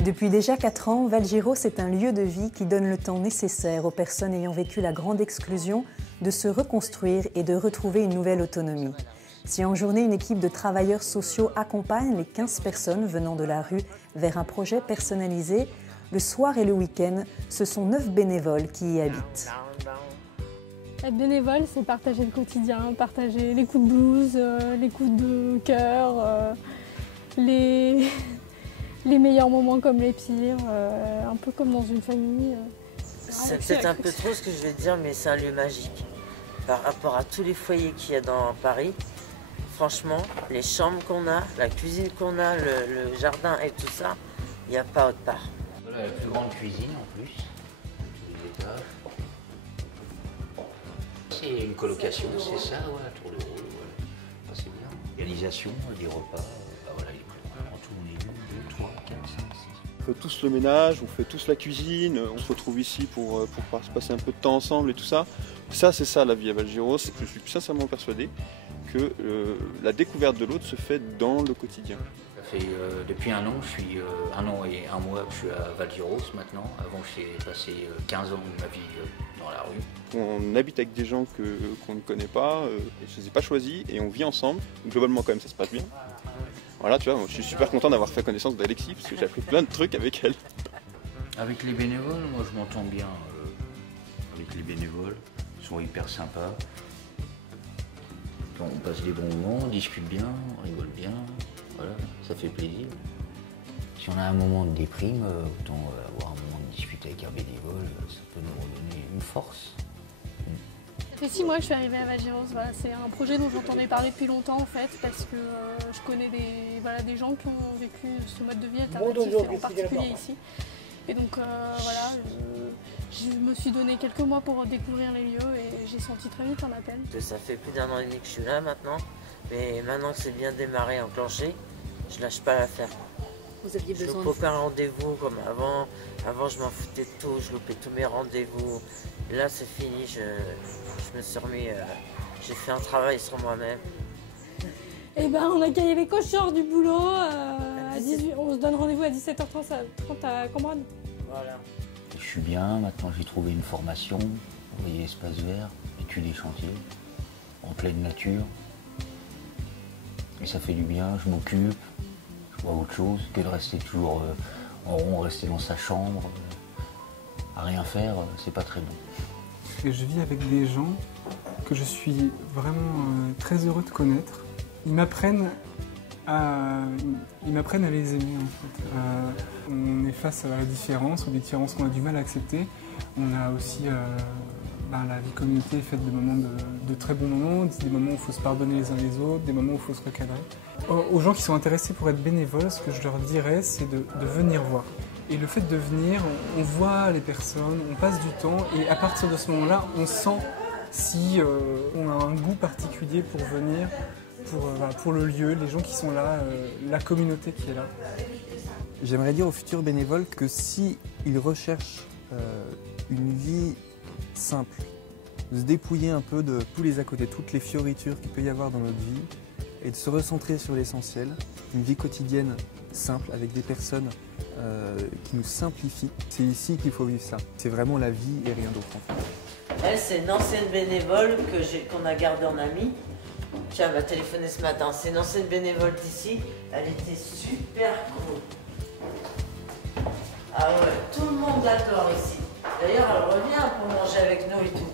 Depuis déjà 4 ans, Val Giros est un lieu de vie qui donne le temps nécessaire aux personnes ayant vécu la grande exclusion de se reconstruire et de retrouver une nouvelle autonomie. Si en journée, une équipe de travailleurs sociaux accompagne les 15 personnes venant de la rue vers un projet personnalisé, le soir et le week-end, ce sont 9 bénévoles qui y habitent. Être bénévole, c'est partager le quotidien, partager les coups de blues, les coups de cœur, les meilleurs moments comme les pires, un peu comme dans une famille. C'est peut-être un peu trop ce que je vais dire, mais c'est un lieu magique. Par rapport à tous les foyers qu'il y a dans Paris, franchement, les chambres qu'on a, la cuisine qu'on a, le jardin et tout ça, il n'y a pas autre part. Voilà la plus grande cuisine en plus, tous les étages. C'est une colocation, c'est ça, voilà, tour de rôle, voilà. C'est bien. Organisation, des repas, voilà, en tout on est 1, 2, 3, 4, 5, 6. On fait tous le ménage, on fait tous la cuisine, on se retrouve ici pour passer un peu de temps ensemble et tout ça. Ça, c'est ça la vie à Val Giros. Je suis sincèrement persuadé que la découverte de l'autre se fait dans le quotidien. Ça fait depuis 1 an, je suis 1 an et 1 mois que je suis à Val Giros maintenant. Avant, j'ai passé 15 ans de ma vie dans la rue. On habite avec des gens qu'on ne connaît pas, et je ne les ai pas choisis, et on vit ensemble. Globalement, quand même, ça se passe bien. Voilà, tu vois, je suis super content d'avoir fait connaissance d'Alexis, parce que j'ai appris plein de trucs avec elle. Avec les bénévoles, moi je m'entends bien avec les bénévoles. Ils sont hyper sympas. On passe des bons moments, on discute bien, on rigole bien. Voilà, ça fait plaisir. Si on a un moment de déprime, autant avoir un moment de discuter avec un bénévole, ça peut nous redonner une force. Ça fait 6 mois que je suis arrivée à Val Giros. Voilà, c'est un projet dont j'entendais parler depuis longtemps en fait, parce que je connais des gens qui ont vécu ce mode de vie alternatif, et en particulier ici. Et donc voilà, je me suis donné quelques mois pour découvrir les lieux et j'ai senti très vite un appel. Ça fait plus d'1 an et demi que je suis là maintenant, mais maintenant que c'est bien démarré, enclenché, je lâche pas l'affaire. Vous aviez besoin Je loupe aucun rendez-vous comme avant. Avant, je m'en foutais de tout, je loupais tous mes rendez-vous. Et là, c'est fini, je me suis remis, j'ai fait un travail sur moi-même. Et ben, on accueille les cochons du boulot. À 18, on se donne rendez-vous à 17h30 à Cambronne. Voilà. Je suis bien, maintenant j'ai trouvé une formation, ouvrier espace vert, études et chantiers, en pleine nature. Et ça fait du bien, je m'occupe, je vois autre chose que de rester toujours en rond, rester dans sa chambre, à rien faire, c'est pas très bon. Je vis avec des gens que je suis vraiment très heureux de connaître. Ils m'apprennent à les aimer en fait. On est face à la différence, aux différences qu'on a du mal à accepter. On a aussi la vie communauté est faite de moments de très bons moments, des moments où il faut se pardonner les uns les autres, des moments où il faut se recadrer. Aux gens qui sont intéressés pour être bénévoles, ce que je leur dirais, c'est de venir voir. Et le fait de venir, on voit les personnes, on passe du temps et à partir de ce moment-là, on sent si on a un goût particulier pour venir, pour le lieu, les gens qui sont là, la communauté qui est là. J'aimerais dire aux futurs bénévoles que s'ils recherchent une vie simple, de se dépouiller un peu de tous les à côté, toutes les fioritures qu'il peut y avoir dans notre vie et de se recentrer sur l'essentiel, une vie quotidienne simple avec des personnes qui nous simplifient. C'est ici qu'il faut vivre ça. C'est vraiment la vie et rien d'autre en fait. Elle, c'est une ancienne bénévole qu'on a gardée en amie. Tiens, elle m'a téléphoné ce matin. C'est une ancienne bénévole d'ici. Elle était super cool. Ah ouais, tout le monde l'adore ici. D'ailleurs, elle revient pour manger avec nous et tout.